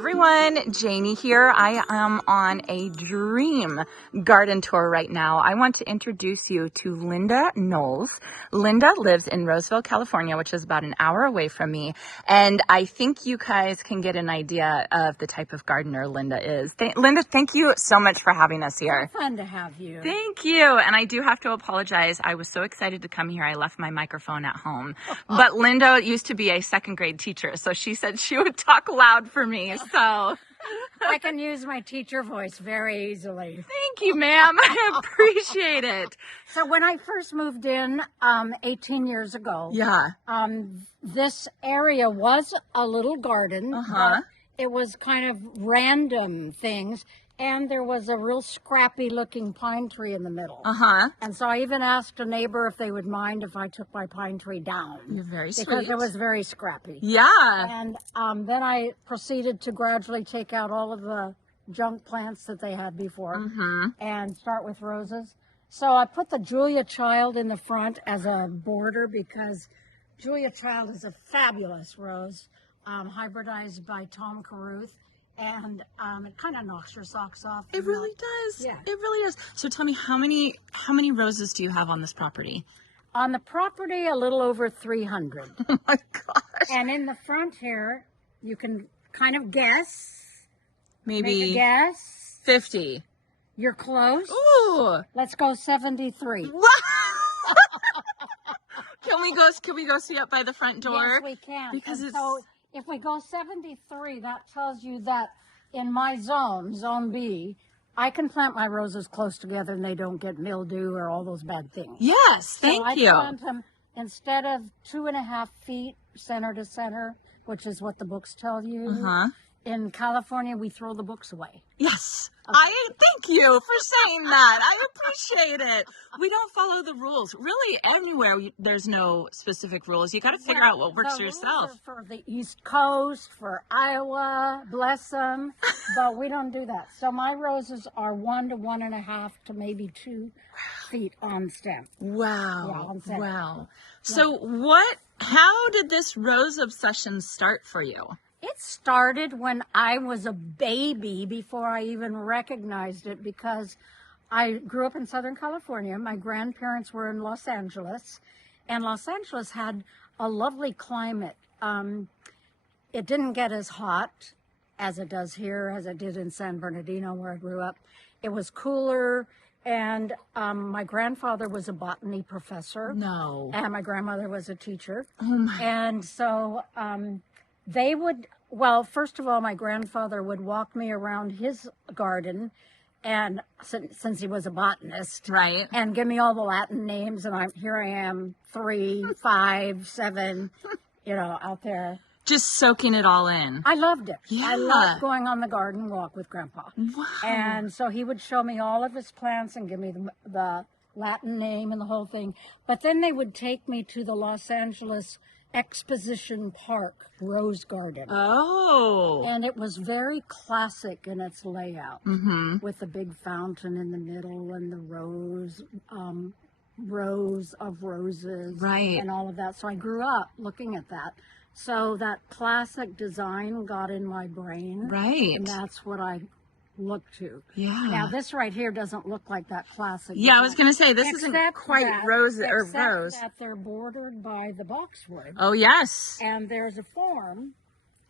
everyone, Janie here. I am on a dream garden tour right now. I want to introduce you to Linda Knowles. Linda lives in Roseville, California, which is about an hour away from me. And I think you guys can get an idea of the type of gardener Linda is. Linda, thank you so much for having us here. Fun to have you. Thank you. And I do have to apologize. I was so excited to come here. I left my microphone at home. But Linda used to be a second grade teacher, so she said she would talk loud for me. So I can use my teacher voice very easily. Thank you, ma'am. I appreciate it. So when I first moved in 18 years ago, this area was a little garden. But it was kind of random things. And there was a real scrappy looking pine tree in the middle. And so I even asked a neighbor if they would mind if I took my pine tree down. You're very sweet. Because it was very scrappy. Yeah. And then I proceeded to gradually take out all of the junk plants that they had before and start with roses. So I put the Julia Child in the front as a border because Julia Child is a fabulous rose, hybridized by Tom Caruth. And it kind of knocks your socks off. It really does. Yeah. It really does. So tell me, how many roses do you have on this property? On the property, a little over 300. Oh my gosh. And in the front here, you can kind of guess. Maybe Make a guess. 50. You're close. Ooh. Let's go 73. Can we go see up by the front door? Yes, we can. Because so if we go 73, that tells you that in my zone, Zone B, I can plant my roses close together and they don't get mildew or all those bad things. Yes, thank you. So I plant them instead of 2.5 feet center to center, which is what the books tell you. In California, we throw the books away. Yes. Okay. I thank you for saying that. I appreciate it. We don't follow the rules. Really, anywhere there's no specific rules. You got to figure out what works for yourself. Rules are for the East Coast, for Iowa, bless them, but we don't do that. So my roses are 1 to 1.5 to maybe 2 feet on stem. Wow. Yeah, on stem. Wow. So how did this rose obsession start for you? It started when I was a baby before I even recognized it because I grew up in Southern California. My grandparents were in Los Angeles, and Los Angeles had a lovely climate. It didn't get as hot as it does here, as it did in San Bernardino where I grew up. It was cooler, and my grandfather was a botany professor. No. And my grandmother was a teacher. Oh my. And so they would, well, first of all, my grandfather would walk me around his garden, and since he was a botanist, right, and give me all the Latin names, and here I am, 3, 5, 7, out there. Just soaking it all in. I loved it. Yeah. I loved going on the garden walk with Grandpa. Wow. And so he would show me all of his plants and give me the Latin name and the whole thing. But then they would take me to the Los Angeles Exposition Park Rose Garden. Oh. And it was very classic in its layout, with the big fountain in the middle and the rows of roses, right, and all of that. So I grew up looking at that. So that classic design got in my brain, right, and that's what I look to. Yeah. Now this right here doesn't look like that classic. Yeah, I was going to say this isn't quite rose. Except that they're bordered by the boxwood. Oh yes. And there's a form.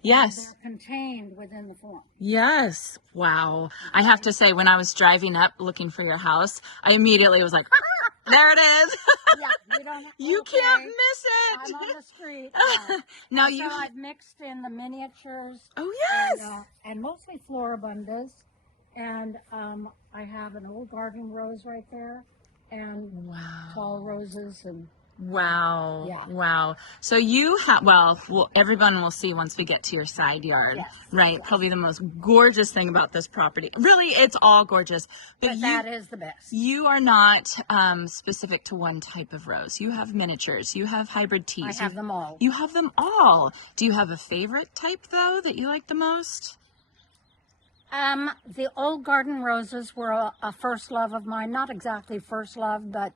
Yes. They're contained within the form. Yes. Wow. I have to say, when I was driving up looking for your house, I immediately was like, there it is. Yeah, you can't miss it. I'm on the street. Now so I've mixed in the miniatures. Oh yes. And mostly floribundas. And I have an old garden rose right there, and tall roses and. Wow. Yeah. Wow. So you have, well, everyone will see once we get to your side yard, yes, right? Yes. Probably the most gorgeous thing about this property. Really, it's all gorgeous. But that is the best. You are not specific to one type of rose. You have miniatures. You have hybrid teas. I have them all. You have them all. Do you have a favorite type, though, that you like the most? The old garden roses were a first love of mine. Not exactly first love, but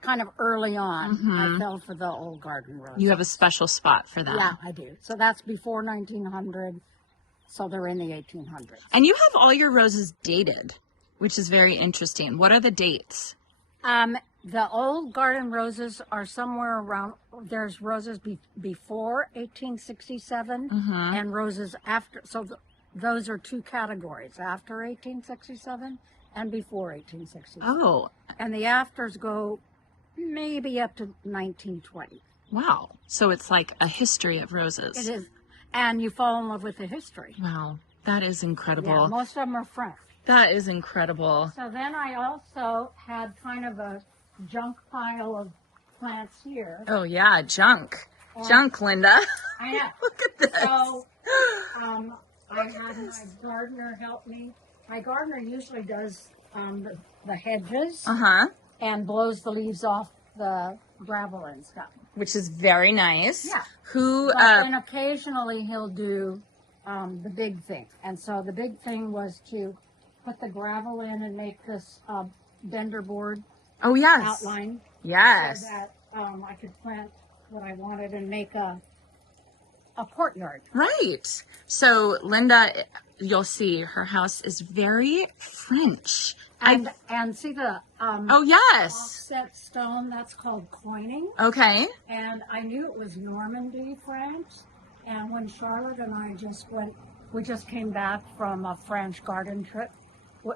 kind of early on, I fell for the old garden roses. You have a special spot for that. Yeah, I do. So that's before 1900. So they're in the 1800s. And you have all your roses dated, which is very interesting. What are the dates? The old garden roses are somewhere around, there's roses before 1867 and roses after. So those are two categories, after 1867 and before 1867. Oh. And the afters go maybe up to 1920. Wow. So it's like a history of roses. It is. And you fall in love with the history. Wow. That is incredible. Yeah, most of them are French. That is incredible. So then I also had kind of a junk pile of plants here. Oh, yeah. Junk. Junk, Linda. I know. Look at this. So I had my gardener help me. My gardener usually does the hedges and blows the leaves off the gravel and stuff. Which is very nice. Yeah. Who? But then occasionally he'll do the big thing. And so the big thing was to put the gravel in and make this bender board Oh, yes. outline. Yes. So that I could plant what I wanted and make a courtyard. Right. So Linda, you'll see her house is very French. And see the Oh, yes. offset stone, that's called coining. Okay. And I knew it was Normandy, France. And when Charlotte and I we just came back from a French garden trip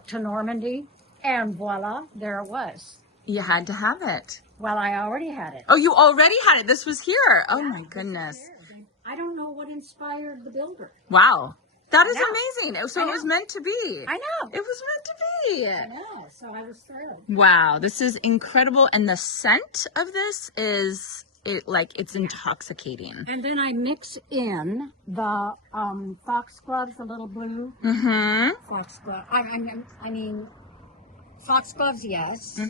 to Normandy. And voila, there it was. You had to have it. Well, I already had it. Oh, you already had it. This was here. Oh, Yeah, my goodness. I don't know what inspired the builder. Wow. That is I know. amazing. So I it was know. meant to be. I know. It was meant to be. I know. So I was thrilled. Wow. This is incredible. And the scent of this is it's intoxicating. And then I mix in the foxgloves, the little blue foxglove. I mean, foxgloves, yes.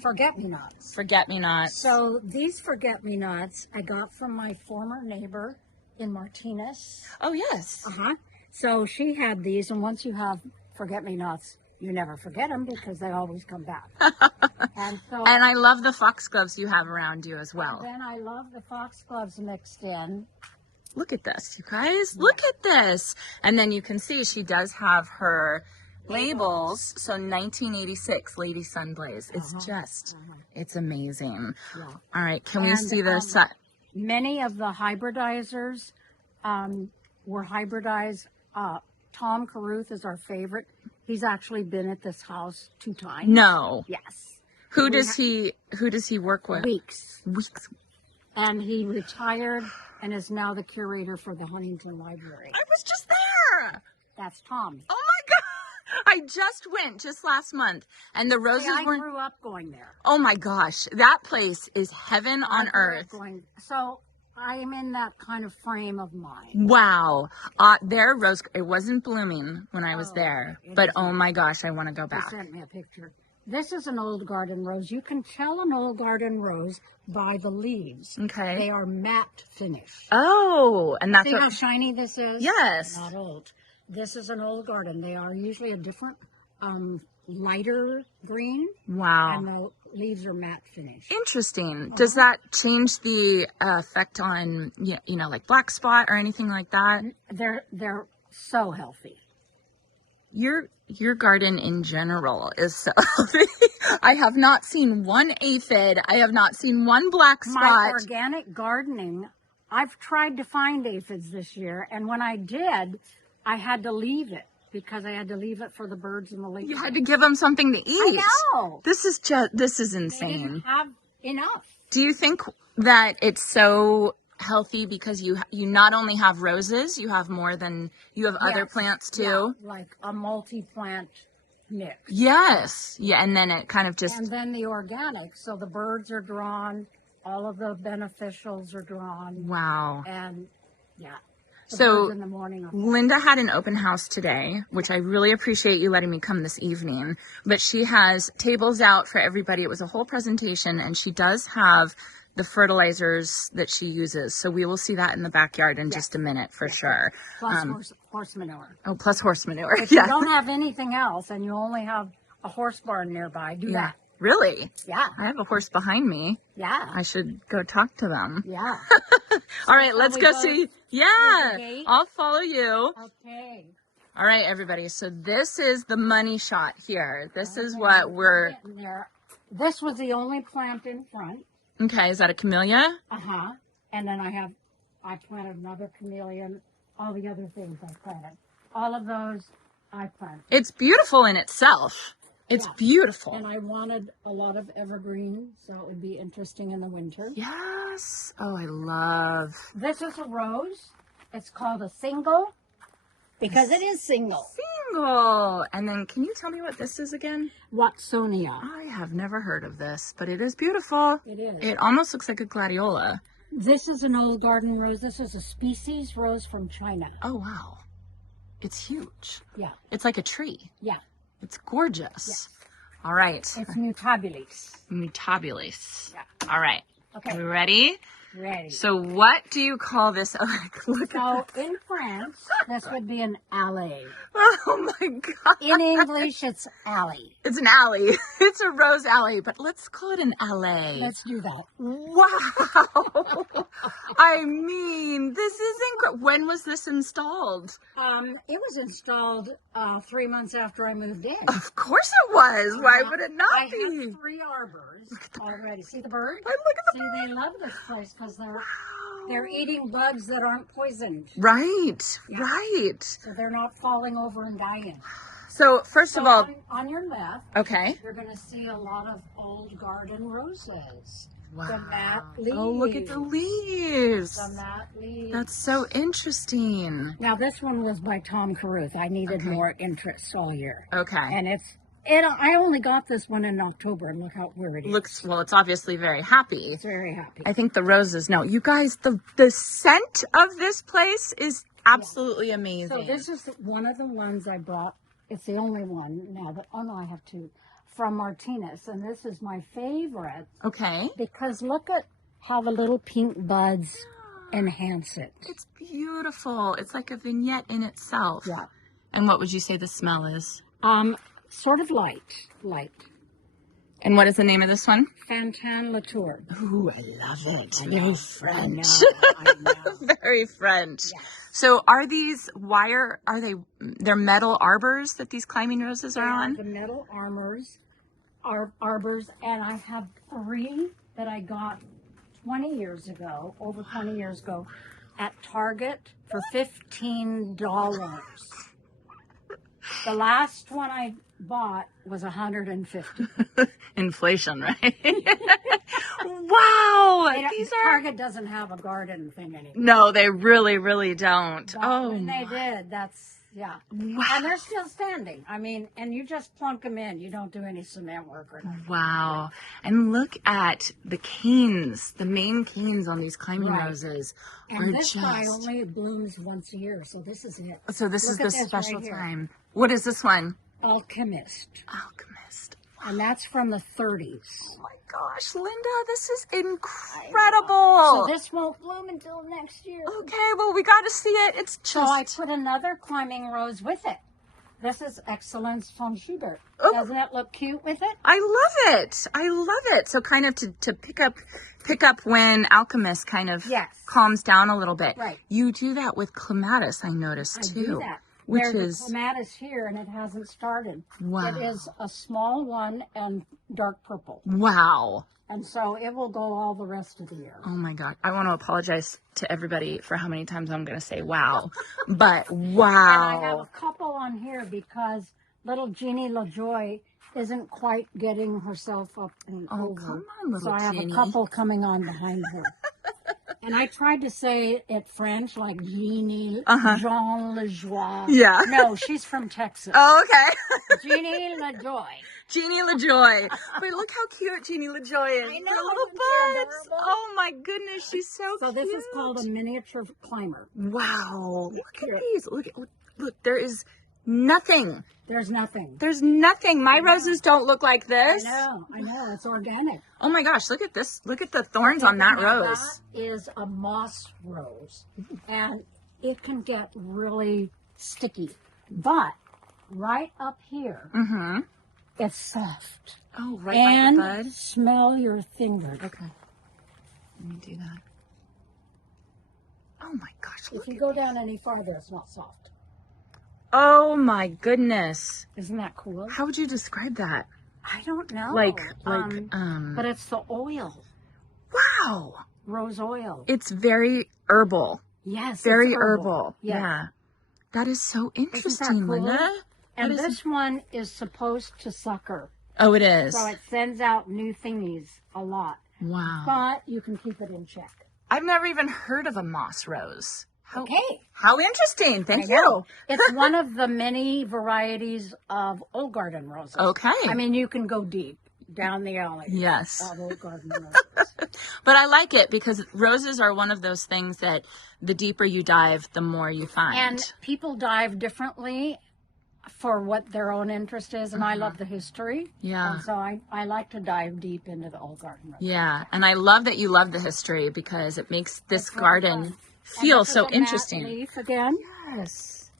Forget-me-nots. Forget-me-nots. So these forget-me-nots I got from my former neighbor in Martinez. Oh, yes. So she had these, and once you have forget-me-nots, you never forget them because they always come back. And I love the foxgloves you have around you as well. Then I love the foxgloves mixed in. Look at this, you guys. Look at this. And then you can see she does have her labels. So 1986 Lady Sunblaze. It's just, it's amazing. Yeah. All right, can we see the set? Many of the hybridizers were hybridized. Tom Caruth is our favorite. He's actually been at this house 2 times. No. Yes. Who does he work with? Weeks. Weeks. And he retired and is now the curator for the Huntington Library. I was just there. That's Tom. Oh my God. I just went last month and the roses I were. grew up going there. Oh my gosh. That place is heaven on earth. So I am in that kind of frame of mind. Wow. Their rose, it wasn't blooming when I was there, but oh my gosh, I want to go back. They sent me a picture. This is an old garden rose. You can tell an old garden rose by the leaves. Okay. They are matte finish. Oh, and that's See how shiny this is? Yes. Not old. This is an old garden. They are usually a different, lighter green. Wow. And the leaves are matte finish. Interesting. Does that change the effect on, like black spot or anything like that? They're so healthy. Your garden in general is so healthy. I have not seen one aphid. I have not seen one black spot. My organic gardening, I've tried to find aphids this year, and when I did, I had to leave it because I had to leave it for the birds and the leaves. You had to give them something to eat. I know. This is insane. They didn't have enough. Do you think that it's so healthy because you not only have roses, you have other plants too? Yeah, like a multi-plant mix. Yes. Yeah, and then it kind of just... And then the organic, so the birds are drawn, all of the beneficials are drawn. Wow. And, yeah. So in the morning. Linda had an open house today, which I really appreciate you letting me come this evening. But she has tables out for everybody. It was a whole presentation, and she does have the fertilizers that she uses. So we will see that in the backyard in just a minute for sure. Plus horse manure. Oh, plus horse manure. If you don't have anything else and you only have a horse barn nearby, do that. Really? Yeah. I have a horse behind me. Yeah. I should go talk to them. Yeah. All right, let's we go go see. through Yeah, the gate? I'll follow you. Okay. All right, everybody. So this is the money shot here. This is Okay, what we're... getting there. This was the only plant in front. Okay, is that a camellia? Uh-huh. And then I planted another camellia and all the other things I planted. All of those I planted. It's beautiful in itself. It's Yeah. beautiful. And I wanted a lot of evergreen, so it would be interesting in the winter. Yes. Oh, I love... This is a rose. It's called a single because it is single. Single. And then can you tell me what this is again? Watsonia. I have never heard of this, but it is beautiful. It is. It almost looks like a gladiola. This is an old garden rose. This is a species rose from China. Oh, wow. It's huge. Yeah. It's like a tree. Yeah. It's gorgeous. Yes. All right. It's mutabilis. Mutabilis. Yeah. All right. Okay. Are we ready? Ready. So what do you call this? Oh, look So at in France, this would be an alley. Oh my God. In English, it's alley. It's an alley. It's a rose alley, but let's call it an alley. Let's do that. Wow. I mean, this is incredible. When was this installed? It was installed 3 months after I moved in. Of course it was. Why would it not I be? have 3 arbors already. See the bird? Look at the See, they love this place because they're eating bugs that aren't poisoned. Right, right. So they're not falling over and dying. So first of all, on your left, okay. you're going to see a lot of old garden roses. Wow. The matte leaves. Oh, look at the leaves. The matte leaves. That's so interesting. Now this one was by Tom Carruth. I needed more interest all year. Okay. And I only got this one in October, and look how where it is. Well, it's obviously very happy. It's very happy. I think the roses, no. You guys, the scent of this place is absolutely amazing. So this is one of the ones I brought. It's the only one now that, oh no, I have 2, from Martinez. And this is my favorite Okay. because look at how the little pink buds enhance it. It's beautiful. It's like a vignette in itself. Yeah. And what would you say the smell is? Sort of light. And what is the name of this one? Fantin Latour. Ooh, I love it. Very French. I know. Very French. Yes. So are these they're metal arbors that these climbing roses are on? The metal arbors, and I have 3 that I got 20 years ago, over 20 years ago, at Target for $15. The last one I bought was $150. Inflation, right? Wow. Target doesn't have a garden thing anymore. No, they really, really don't. But when they did, yeah. Wow. And they're still standing. I mean, and you just plunk them in. You don't do any cement work or nothing. Wow. And look at the canes, the main canes on these climbing roses. And this guy only blooms once a year, so this is it. So this is Look the at this special right here. time. What is this one? Alchemist. Alchemist. And that's from the 30s. Oh my gosh, Linda, this is incredible. So this won't bloom until next year. Okay, well, we got to see it. It's just... So I put another climbing rose with it. This is Excellence von Schubert. Oh. Doesn't it look cute with it? I love it. I love it. So kind of to pick up when Alchemist kind of calms down a little bit. Right. You do that with Clematis, I noticed, too. I do that. There's a clematis here, and it hasn't started. Wow. It is a small one and dark purple. Wow. And so it will go all the rest of the year. Oh, my God. I want to apologize to everybody for how many times I'm going to say wow. But wow. And I have a couple on here because little Jeannie LaJoy isn't quite getting herself up and over. Come on, little So I have Jeannie. a couple coming on behind her. And I tried to say it French, like Jeannie, Jean LaJoie. Yeah. No, she's from Texas. Oh, okay. Jeannie LaJoy. Jeannie LaJoy. Wait, look how cute Jeannie LaJoy is. I know, Her little isn't she buds. adorable? Oh, my goodness. She's so cute. So this is called a miniature climber. Wow. Look at these. Look, there is nothing. There's nothing. There's nothing. My roses don't look like this. I know. It's organic. Oh my gosh, look at this. Look at the thorns on that Now rose. That is a moss rose. And it can get really sticky. But right up here, it's soft. Oh, right and by the bud? smell your fingers. Okay. Let me do that. Oh my gosh. If you go down any farther, it's not soft. Oh my goodness. Isn't that cool? How would you describe that? I don't know. But it's the oil. Wow. Rose oil. It's very herbal. Yes. Very it's herbal. Yes. Yeah. That is so Isn't interesting, that cool? Linda. And this one is supposed to sucker. Oh, it is. So it sends out new thingies a lot. Wow. But you can keep it in check. I've never even heard of a moss rose. Okay. How interesting. Thank you. It's one of the many varieties of old garden roses. Okay. I mean, you can go deep down the alley. Yes. Of old garden roses. But I like it because roses are one of those things that the deeper you dive, the more you find. And people dive differently for what their own interest is. And I love the history. Yeah. And so I like to dive deep into the old garden roses. Yeah. And I love that you love the history because it makes this garden feel so interesting. Matte leaf again. Yes.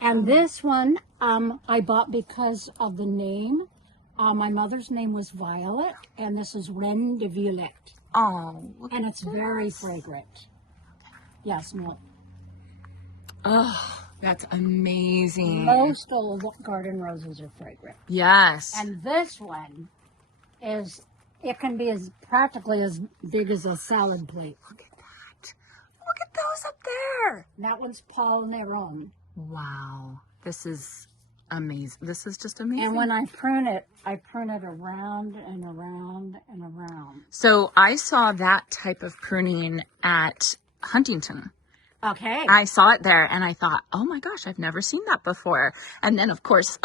And this one I bought because of the name. My mother's name was Violet, and this is Reine de Violette. Oh. And it's very fragrant. Yeah, smell it. Oh, that's amazing. Most old garden roses are fragrant. Yes. And this one is, it can be as practically as big as a salad plate. Look at that. Look at those up there. And that one's Paul Néron. Wow. This is amazing. This is just amazing. And when I prune it around and around and around. So I saw that type of pruning at Huntington. Okay. I saw it there and I thought, oh my gosh, I've never seen that before. And then of course,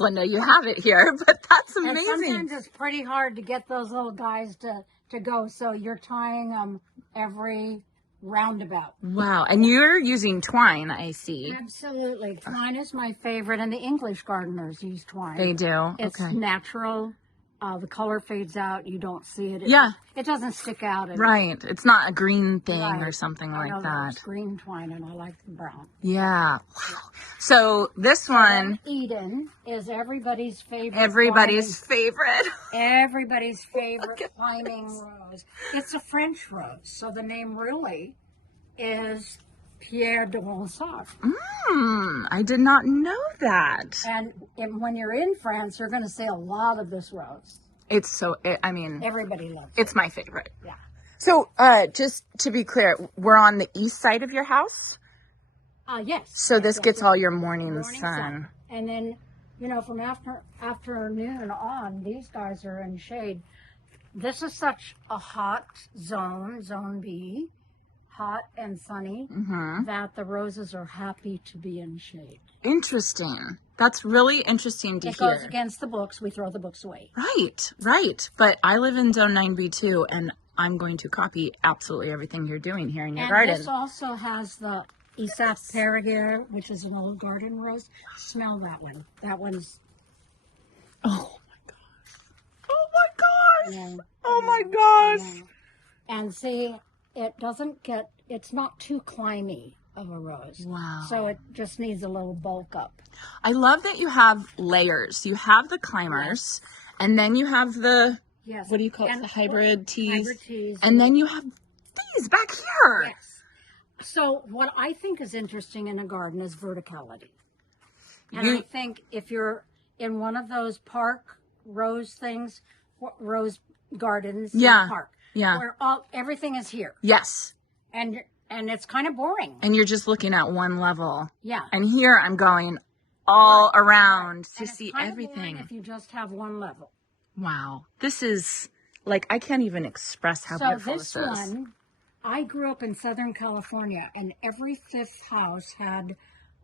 Linda, you have it here, but that's amazing. And sometimes it's pretty hard to get those little guys to go. So you're tying them every roundabout. Wow. And you're using twine, I see. Absolutely. Twine is my favorite. And the English gardeners use twine. They do? It's okay. natural. The color fades out. You don't see it. Yeah. It doesn't stick out. Right. It's not a green thing Right. or something I know like that. It's green twine, and I like the brown. Yeah. Wow. So this one. Eden is everybody's favorite. Everybody's favorite. Everybody's favorite climbing rose. It's a French rose, so the name really is Pierre de Ronsard. I did not know that. And when you're in France, you're going to see a lot of this rose. It's so, Everybody loves it. it's my favorite. Yeah. So, just to be clear, we're on the east side of your house? Yes. So this Yes, gets yes. all your morning Morning sun. And then, from afternoon on, these guys are in shade. This is such a hot zone B, hot and sunny, that the roses are happy to be in shade. Interesting. That's really interesting to It hear. goes against the books. We throw the books away. Right. But I live in Zone 9B too, and I'm going to copy absolutely everything you're doing here in your garden. This also has the Isaac Perrier, which is an old garden rose. Smell that one. That one's... Oh my gosh. Oh my gosh. And see, it's not too climby of a rose. Wow. So it just needs a little bulk up. I love that you have layers. You have the climbers, and then you have the, Yes. what do you call it, the hybrid teas. Hybrid teas. And then you have these back here. Yes. So what I think is interesting in a garden is verticality. And I think if you're in one of those park rose things, rose gardens in the park, where everything is here. Yes. And it's kind of boring. And you're just looking at one level. Yeah. And here I'm going all around to And it's see kind of everything. boring if you just have one level. Wow. This is, like, I can't even express how beautiful this is. So this one, I grew up in Southern California, and every fifth house had,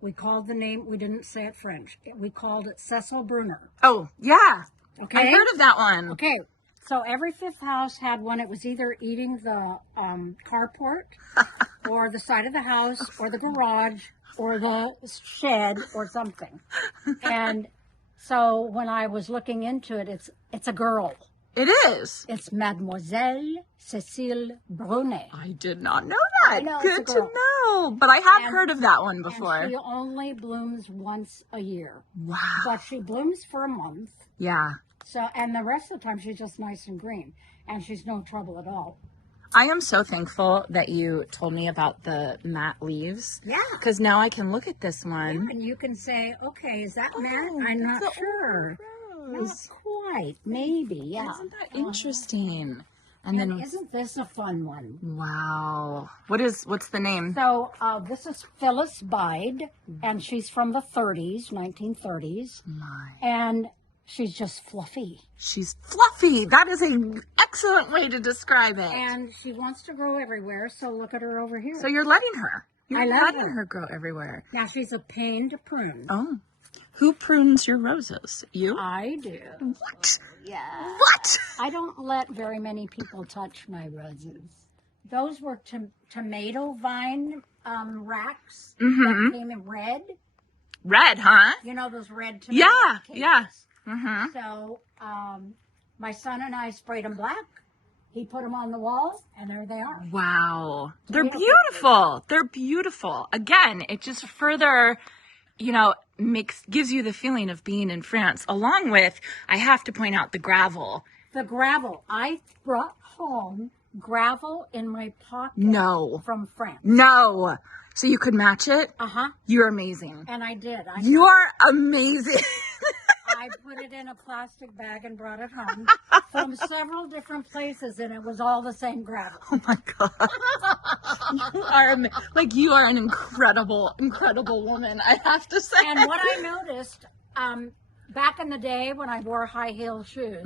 we called the name, we didn't say it French, we called it Cecil Brunner. Oh, yeah. Okay. I heard of that one. Okay. So every fifth house had one. It was either eating the carport or the side of the house or the garage or the shed or something. And so when I was looking into it, it's a girl. It is. It's Mademoiselle Cécile Brunet. I did not know that. I know, Good it's a to girl. know. But I have heard of that one before. And she only blooms once a year. Wow. But she blooms for a month. Yeah. So, and the rest of the time she's just nice and green, and she's no trouble at all. I am so thankful that you told me about the matte leaves. Yeah. Because now I can look at this one. Yeah, and you can say, okay, is that matte? I'm not sure. Not quite. Maybe, yeah. Isn't that interesting? And then isn't this a fun one? Wow. What's the name? So this is Phyllis Bide, and she's from the 30s, 1930s. My. And she's just fluffy. She's fluffy. That is an excellent way to describe it. And she wants to grow everywhere, so look at her over here. So you're letting her. You're letting her grow everywhere. Now she's a pain to prune. Oh. Who prunes your roses? You? I do. What? Yeah. What? I don't let very many people touch my roses. Those were tomato vine racks that came in red. Red, huh? You know those red tomato cases? Yeah. Mm-hmm. So my son and I sprayed them black. He put them on the wall, and there they are. Wow. They're beautiful. They're beautiful. Again, it just further, gives you the feeling of being in France, along with, I have to point out, the gravel. The gravel. I brought home gravel in my pocket. No. From France. No. So you could match it? Uh-huh. You're amazing. And I did. You're amazing. I put it in a plastic bag and brought it home from several different places, and it was all the same gravel. Oh my God. You are an incredible, incredible woman, I have to say. And what I noticed, back in the day when I wore high heel shoes,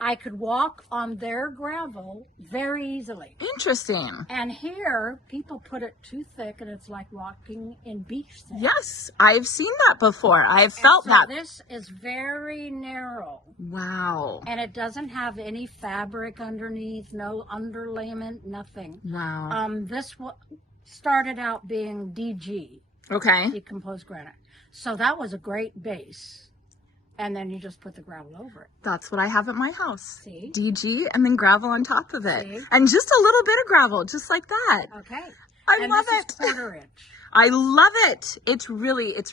I could walk on their gravel very easily. Interesting. And here, people put it too thick, and it's like walking in beach sand. Yes, I've seen that before. I've felt that. This is very narrow. Wow. And it doesn't have any fabric underneath, no underlayment, nothing. Wow. This started out being DG. Okay. Decomposed granite. So that was a great base. And then you just put the gravel over it. That's what I have at my house. See? DG and then gravel on top of it. See? And just a little bit of gravel, just like that. Okay. I love it. This is quarter inch. I love it. It's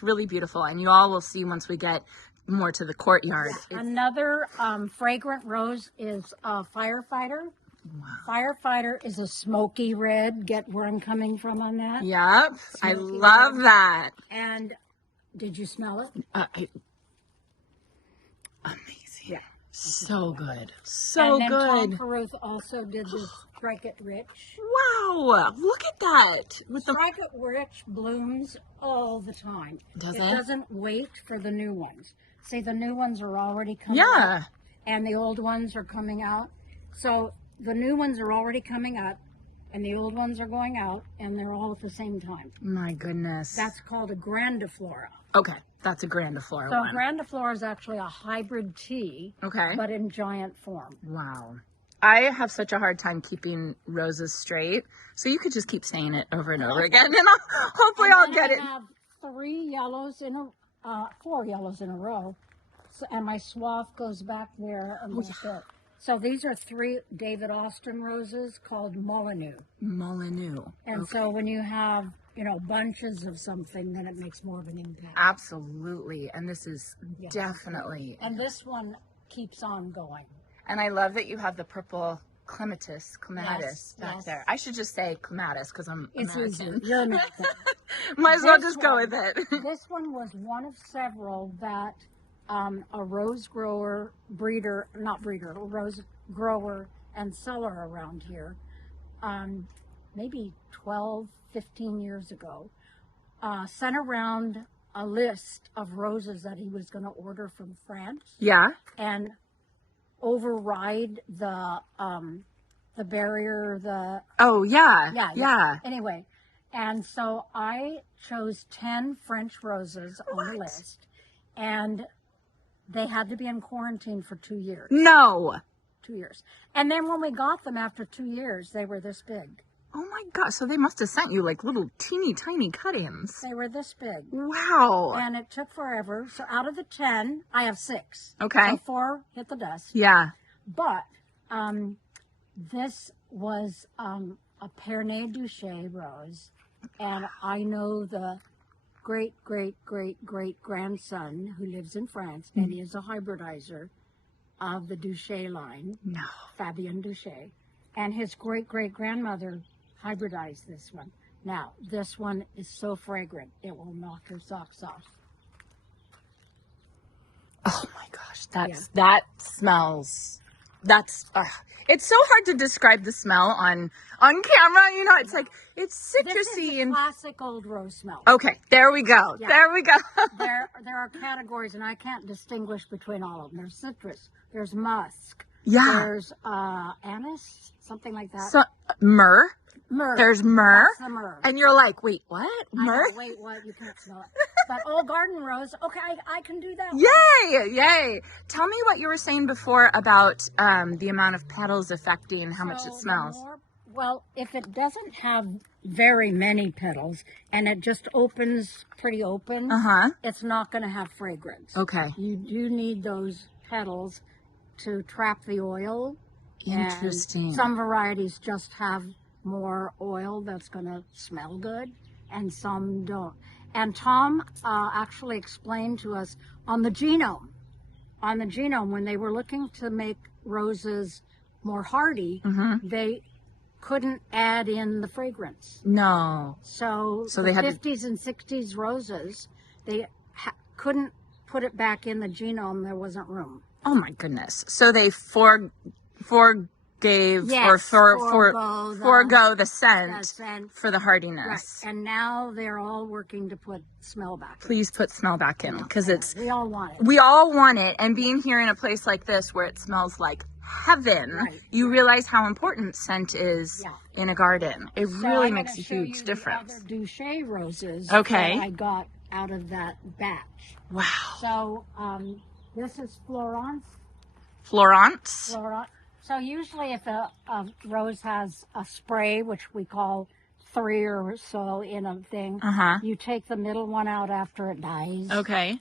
really beautiful. And you all will see once we get more to the courtyard. Yeah. Another fragrant rose is Firefighter. Wow. Firefighter is a smoky red. Get where I'm coming from on that? Yep. I love that. And did you smell it? Amazing. Yeah. So good. So and then good. Tom Carruth also did this Strike It Rich. Wow. Look at that. With the Strike It Rich blooms all the time. Does it? Doesn't wait for the new ones. See, the new ones are already coming Yeah. up. And the old ones are coming out. So the new ones are already coming up. And the old ones are going out. And they're all at the same time. My goodness. That's called a grandiflora. Okay. That's a grandiflora So one. grandiflora is actually a hybrid tea. Okay. But in giant form. Wow. I have such a hard time keeping roses straight. So you could just keep saying it over and over again. And hopefully I'll get it. I have 4 yellows in a row. So, and my swath goes back there a little bit. So these are 3 David Austin roses called Molyneux. Molyneux. And so when you have, bunches of something, then it makes more of an impact. Absolutely. And this is definitely. And this one keeps on going. And I love that you have the purple clematis back there. I should just say clematis because I'm American. Easy. You're American. Might as well just go with it. This one was one of several that a rose grower, rose grower and seller around here, maybe 12, 15 years ago, sent around a list of roses that he was going to order from France. Yeah. And override the barrier, Oh, yeah. Anyway, and so I chose 10 French roses on the list, and they had to be in quarantine for 2 years. No. 2 years. And then when we got them after 2 years, they were this big. Oh my God. So they must have sent you like little teeny tiny cuttings. They were this big. Wow. And it took forever. So out of the 10, I have 6. Okay. So 4 hit the dust. Yeah. But this was a Pernay Duché rose. And I know the great grandson who lives in France, and he is a hybridizer. of the Duché line, No. Fabien Duché, and his great-great-grandmother hybridized this one. Now, this one is so fragrant, it will knock your socks off. Oh my gosh, that smells. It's so hard to describe the smell on camera. You know, it's like it's citrusy This is a and classic old rose smell. okay. There we go. Yeah. There we go. There are categories, and I can't distinguish between all of them. There's citrus, there's musk, Yeah. there's anise, something like that. So myrrh. Myrrh. There's myrrh. That's the myrrh. And you're like, wait, what? I know, Myrrh? wait, what? You can't smell it. But old garden rose, okay, I can do that. Yay! Yay! Tell me what you were saying before about the amount of petals affecting how much it smells. Well, if it doesn't have very many petals and it just opens pretty open, it's not going to have fragrance. Okay. You do need those petals to trap the oil. Interesting. And some varieties just have more oil that's going to smell good, and some don't. And Tom actually explained to us on the genome, when they were looking to make roses more hardy, they couldn't add in the fragrance. No. So they the had 50s and 60s roses, they couldn't put it back in the genome. There wasn't room. Oh my goodness. So they forego the scent for the hardiness. Right. And now they're all working to put smell back in. Please put smell back in, because we all want it. We all want it. And being here in a place like this where it smells like heaven, you realize how important scent is in a garden. It really makes a huge difference. The other Duché roses that I got out of that batch. Wow. So this is Florence. Florence. So usually if a rose has a spray, which we call 3 or so in a thing, you take the middle one out after it dies. Okay.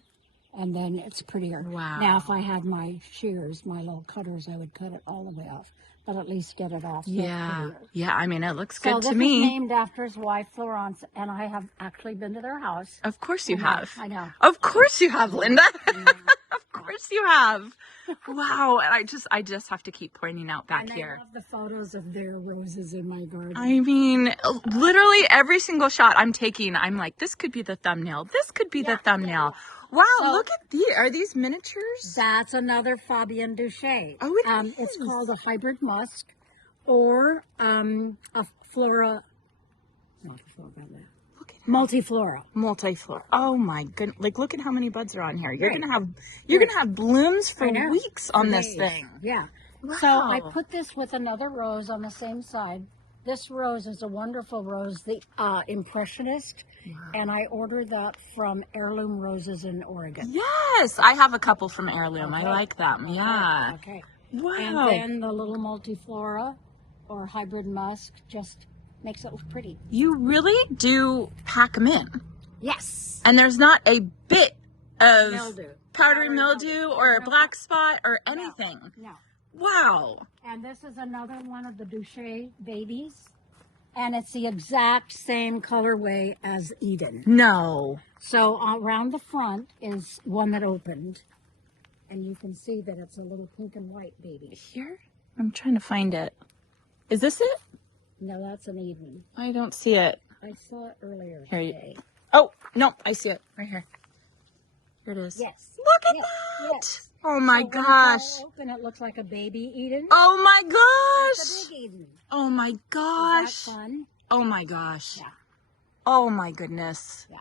And then it's prettier. Wow. Now, if I had my shears, my little cutters, I would cut it all the way off. But at least get it off. So yeah. Yeah, I mean, it looks good to this me. is named after his wife, Florence, and I have actually been to their house. Of course you have. I know. Of course you have, Linda. Of course you have. Wow. And I just have to keep pointing out back here. I love the photos of their roses in my garden. I mean, literally every single shot I'm taking, I'm like, this could be the thumbnail. This could be the thumbnail. Wow, so, look at these. Are these miniatures? That's another Fabien Duché. Oh, it is. It's called a hybrid musk or a flora. Not a flora, look at multiflora. Multiflora. Oh my goodness! Like, look at how many buds are on here. You're gonna have blooms for weeks on this thing. Yeah. Wow. So I put this with another rose on the same side. This rose is a wonderful rose, the Impressionist, and I ordered that from Heirloom Roses in Oregon. Yes, I have a couple from Heirloom. I like them. Yeah. Okay. Wow. And then the little multiflora or hybrid musk just makes it look pretty. You really do pack them in. Yes. And there's not a bit of powdery mildew or a black spot or anything. No. Wow. And this is another one of the Duché babies. And it's the exact same colorway as Eden. No. So around the front is one that opened. And you can see that it's a little pink and white baby. Here? I'm trying to find it. Is this it? No, that's an Eden. I don't see it. I saw it earlier today. Oh, no, I see it right here. Here it is. Yes. Look at that. Yes. Oh my gosh. When it's all open, it looks like a baby Eden. Oh my gosh. It's a big Eden. Oh my gosh. Is that fun? Oh my gosh. Yeah. Oh my goodness. Yeah.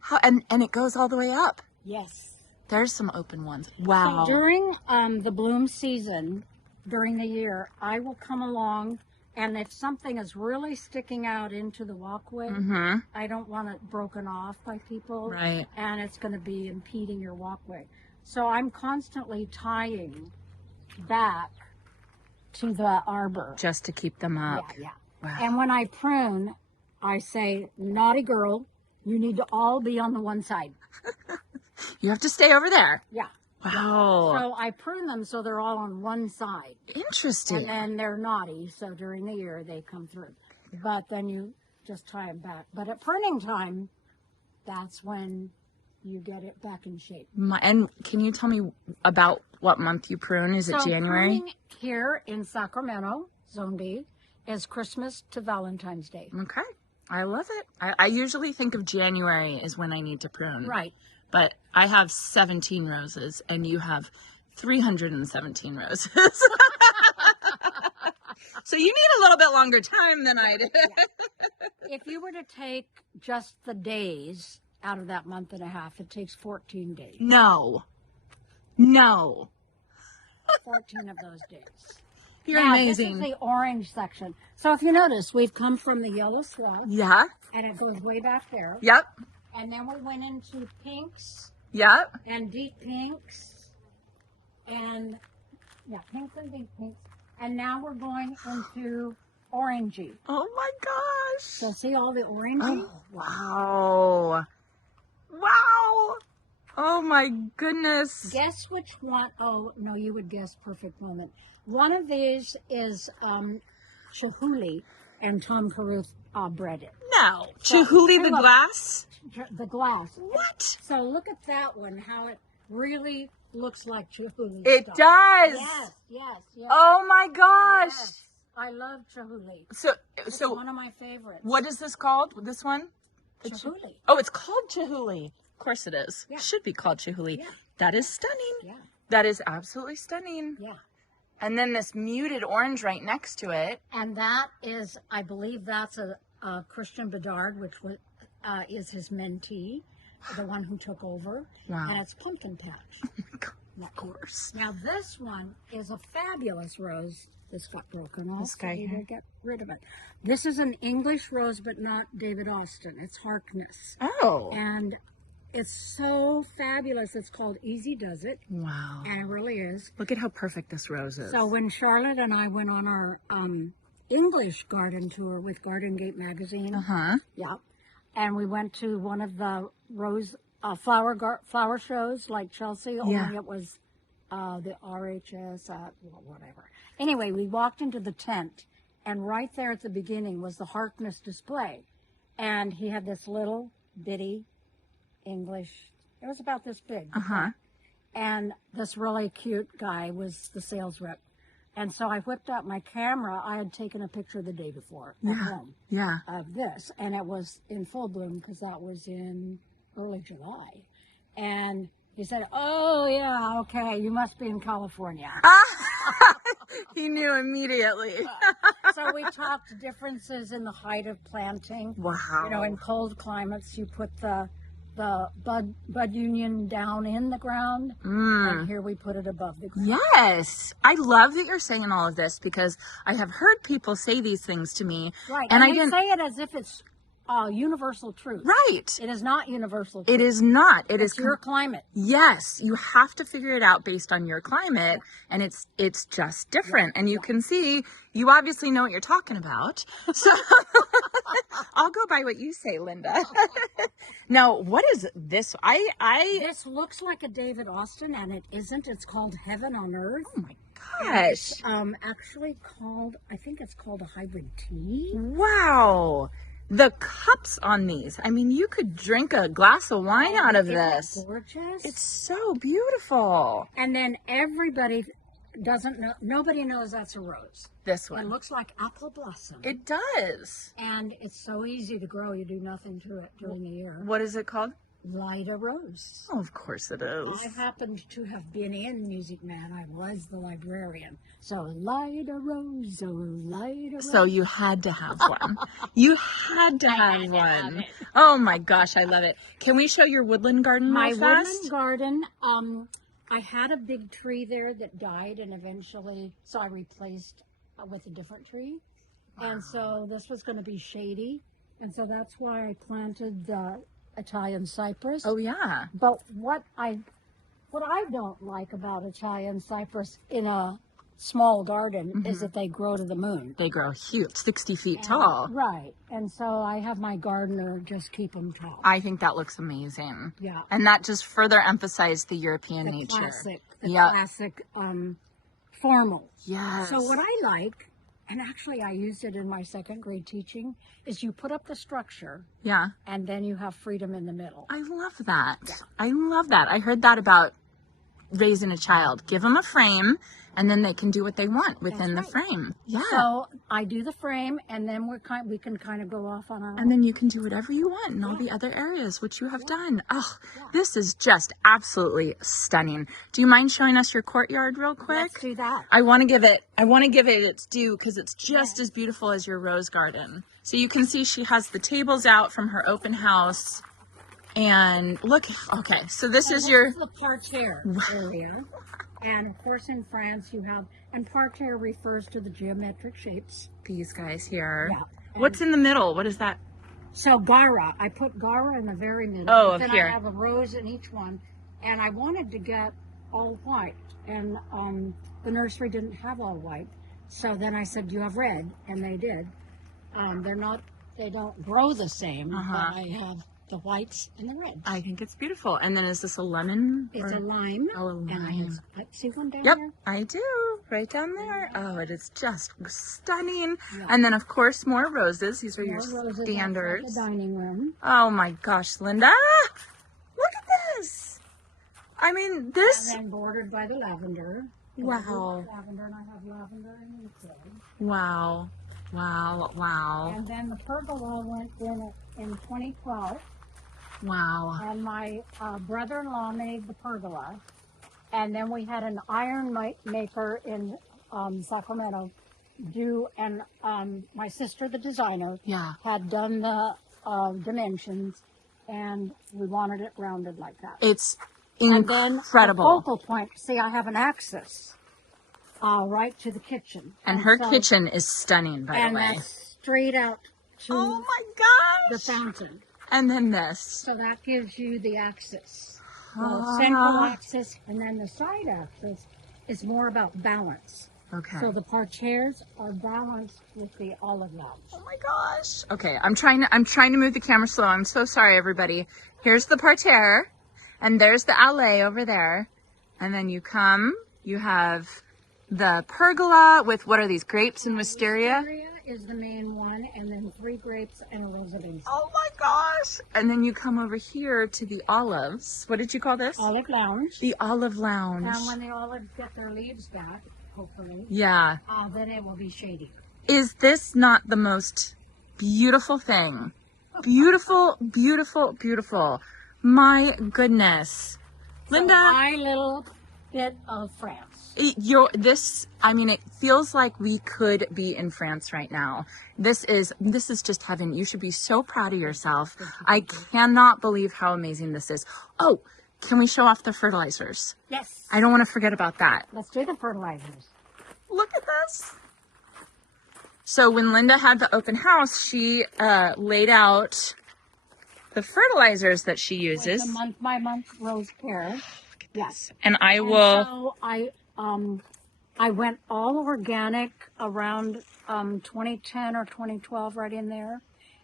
How and it goes all the way up. Yes. There's some open ones. Wow. So during the bloom season, during the year, I will come along, and if something is really sticking out into the walkway, I don't want it broken off by people. Right. And it's going to be impeding your walkway. So I'm constantly tying back to the arbor. Just to keep them up. Yeah. Wow. And when I prune, I say, naughty girl, you need to all be on the one side. You have to stay over there. Yeah. Wow. So I prune them so they're all on one side. Interesting. And then they're naughty, so during the year they come through. But then you just tie them back. But at pruning time, that's when you get it back in shape. And can you tell me about what month you prune? Is it January? Pruning here in Sacramento, Zone B, is Christmas to Valentine's Day. Okay. I love it. I usually think of January as when I need to prune. Right. But I have 17 roses and you have 317 roses. So you need a little bit longer time than I did. If you were to take just the days out of that month and a half, it takes 14 days. No. 14 of those days. You're now, amazing. This is the orange section. So if you notice, we've come from the yellow swell. Yeah. And it goes way back there. Yep. And then we went into pinks. Yep. And deep pinks. And, pinks and deep pinks. And now we're going into orangey. Oh my gosh. So see all the orangey? Oh, wow. Wow. Oh my goodness. Guess which one? Oh, no, you would guess perfect moment. One of these is Chihuly, and Tom Caruth bred it. No. So, Chihuly the glass? The glass. What? So look at that one, how it really looks like Chihuly. It stuff. does. Yes. Oh my gosh. Yes. I love Chihuly. It's So one of my favorites. What is this called? This one? Chihuly. Oh, it's called Chihuly. Of course it is. Yeah. It should be called Chihuly. Yeah. That is stunning. Yeah. That is absolutely stunning. Yeah. And then this muted orange right next to it. And that is, I believe that's a Christian Bedard, which is his mentee, the one who took over. Wow. And it's Pumpkin Patch. Of course. Now this one is a fabulous rose. This got broken off. This guy so we here? will get rid of it. This is an English rose, but not David Austin. It's Harkness. Oh. And it's so fabulous. It's called Easy Does It. Wow. And it really is. Look at how perfect this rose is. So when Charlotte and I went on our English garden tour with Garden Gate magazine. Uh-huh. Yeah. And we went to one of the rose flower shows like Chelsea, only it was the RHS, whatever. Anyway, we walked into the tent, and right there at the beginning was the Harkness display. And he had this little bitty English, it was about this big. Uh-huh. And this really cute guy was the sales rep. And so I whipped out my camera. I had taken a picture the day before at home of this. And it was in full bloom because that was in early July. And he said, oh, yeah, okay, you must be in California. He knew immediately. So we talked differences in the height of planting. Wow. You know, in cold climates, you put the bud union down in the ground, and here we put it above the ground. Yes. I love that you're saying all of this because I have heard people say these things to me. Right. And I they didn't say it as if it's universal truth. Right. It is not universal truth. It is not. It's your climate. Yes, you have to figure it out based on your climate, and it's just different. And you can see, you obviously know what you're talking about. So I'll go by what you say, Linda. Now, what is this? This looks like a David Austin, and it isn't. It's called Heaven on Earth. Oh my gosh. Actually called, I think it's called a hybrid tea. Wow. The cups on these. I mean, you could drink a glass of wine out of this. Gorgeous. It's so beautiful. And then everybody doesn't know, nobody knows that's a rose. This It one. looks like apple blossom. It does. And it's so easy to grow. You do nothing to it during the year. What is it called? Light a rose. Oh, of course it is. I happened to have been in Music Man. I was the librarian. So light a rose, oh light a rose. So you had to have one. You had to have one. Oh my gosh, I love it. Can we show your woodland garden My real fast? woodland garden, I had a big tree there that died, and eventually, so I replaced with a different tree. Wow. And so this was going to be shady. And so that's why I planted the Italian cypress. Oh yeah. But what I don't like about Italian cypress in a small garden is that they grow to the moon. They grow huge, 60 feet tall. Right. And so I have my gardener just keep them tall. I think that looks amazing. Yeah. And that just further emphasized the European nature. The classic formal. Yes. So what I like and actually I used it in my second grade teaching, is you put up the structure Yeah. and then you have freedom in the middle. I love that. Yeah. I love that. I heard that about raising a child. Give them a frame and then they can do what they want within the frame. Yeah. So I do the frame and then we can kind of go off on our And then you can do whatever you want in all the other areas, which you have done. Oh, this is just absolutely stunning. Do you mind showing us your courtyard real quick? Let's do that. I want to give it its due because it's just as beautiful as your rose garden. So you can see she has the tables out from her open house. And look, okay, so this is the parterre area. And of course in France you have, and parterre refers to the geometric shapes. These guys here. Yeah. What's in the middle? What is that? So Gara, I put Gara in the very middle. Oh, then here. I have a rose in each one. And I wanted to get all white. And the nursery didn't have all white. So then I said, do you have red? And they did. They don't grow the same, but I have the whites and the reds. I think it's beautiful. And then is this a lemon? It's a lime. Oh, a lime. And I have, see one down Yep, there? I do. Right down there. Oh, it is just stunning. Yeah. And then, of course, more roses. These are your standards. The dining room. Oh, my gosh, Linda. Look at this. I mean, this. And then bordered by the lavender. Wow. Lavender, and I have lavender in the crib. Wow. Wow. Wow. And then the pergola went in 2012. Wow. And my brother-in-law made the pergola. And then we had an iron maker in Sacramento and my sister, the designer, had done the dimensions, and we wanted it rounded like that. It's incredible. incredible. And then the focal point, see, I have an axis right to the kitchen. And her kitchen is stunning, by the way. And that's straight out to oh my gosh. the fountain. And then this. So that gives you the axis. The central axis, and then the side axis is more about balance. Okay. So the parterres are balanced with the olive lounge. Oh my gosh. Okay, I'm trying to move the camera slow. I'm so sorry, everybody. Here's the parterre, and there's the allée over there. And then you have the pergola with, what are these, grapes and wisteria? Wisteria is the main one, and then 3 grapes and a roseville. Oh my gosh. And then you come over here to the olives. What did you call this? Olive lounge. The olive lounge. And when the olives get their leaves back, hopefully, yeah, then it will be shady. Is this not the most beautiful thing? Beautiful, beautiful, beautiful. My goodness. Linda. So my little bit of France. It feels like we could be in France right now. This is just heaven. You should be so proud of yourself. I cannot believe how amazing this is. Oh, can we show off the fertilizers? Yes. I don't want to forget about that. Let's do the fertilizers. Look at this. So when Linda had the open house, she laid out the fertilizers that she uses. Like the month by month rose care. Yes. And So I went all organic around 2010 or 2012, right in there.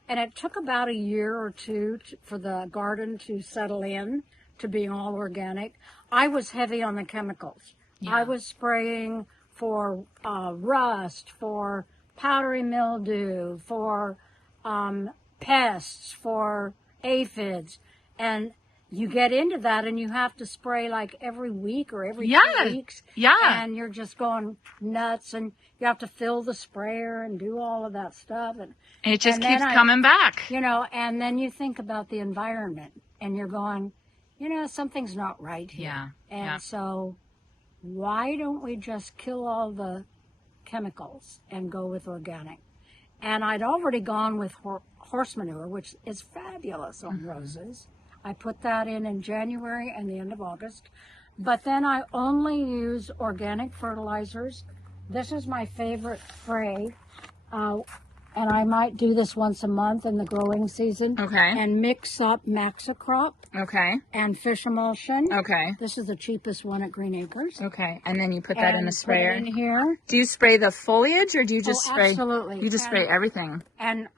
And it took about a year or two for the garden to settle in to being all organic. I was heavy on the chemicals. Yeah. I was spraying for rust, for powdery mildew, for pests, for aphids, and you get into that and you have to spray like every week or every 2 weeks. Yeah. And you're just going nuts, and you have to fill the sprayer and do all of that stuff. And it just keeps coming back. And then you think about the environment and you're going, something's not right here. Yeah. And so why don't we just kill all the chemicals and go with organic? And I'd already gone with horse manure, which is fabulous on roses. I put that in January and the end of August. But then I only use organic fertilizers. This is my favorite spray. And I might do this once a month in the growing season. Okay. And mix up Maxicrop. Okay. And fish emulsion. Okay. This is the cheapest one at Green Acres. Okay. And then you put that in a sprayer. Put it in here. Do you spray the foliage or do you just spray? Absolutely. You just spray everything. And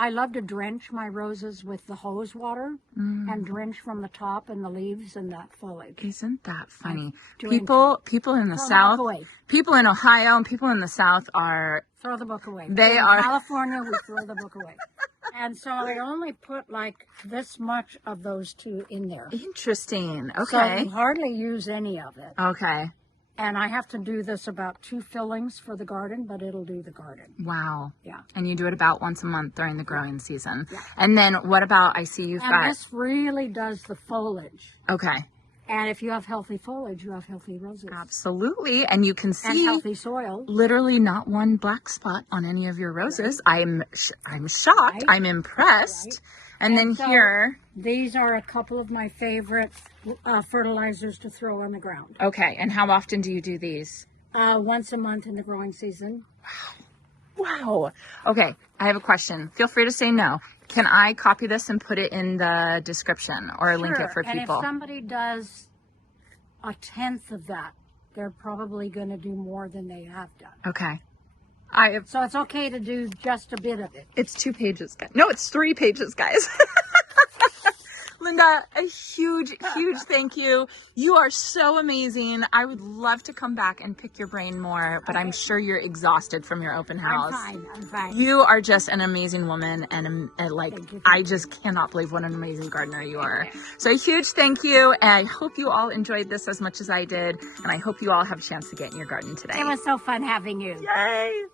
I love to drench my roses with the hose water and drench from the top and the leaves and that foliage. Isn't that funny? doing People in the Throw the South, book away. people in Ohio and people in the South are, Throw the book away. They in are- California, we throw the book away. And so I only put like this much of those two in there. interesting. So I Okay. hardly use any of it. Okay. And I have to do this about 2 fillings for the garden, but it'll do the garden. Wow. Yeah. And you do it about once a month during the growing season. Yeah. And then what about, I see you've And got, this really does the foliage. okay. And if you have healthy foliage, you have healthy roses. Absolutely. And you can And see healthy soil. literally not one black spot on any of your roses. I'm shocked. Right. I'm impressed. Right. And then so here, These are a couple of my favorite fertilizers to throw on the ground. okay. And how often do you do these? Once a month in the growing season. Wow. Okay. I have a question. Feel free to say no. Can I copy this and put it in the description or link it for And people? if somebody does 1/10 of that, they're probably going to do more than they have done. Okay. So it's okay to do just a bit of it. It's 2 pages, guys. No, it's 3 pages, guys. Linda, a huge thank you. You are so amazing. I would love to come back and pick your brain more, but I'm sure you're exhausted from your open house. I'm fine. You are just an amazing woman, and Thank you. I just cannot believe what an amazing gardener you are. So a huge thank you, and I hope you all enjoyed this as much as I did, and I hope you all have a chance to get in your garden today. It was so fun having you. Yay!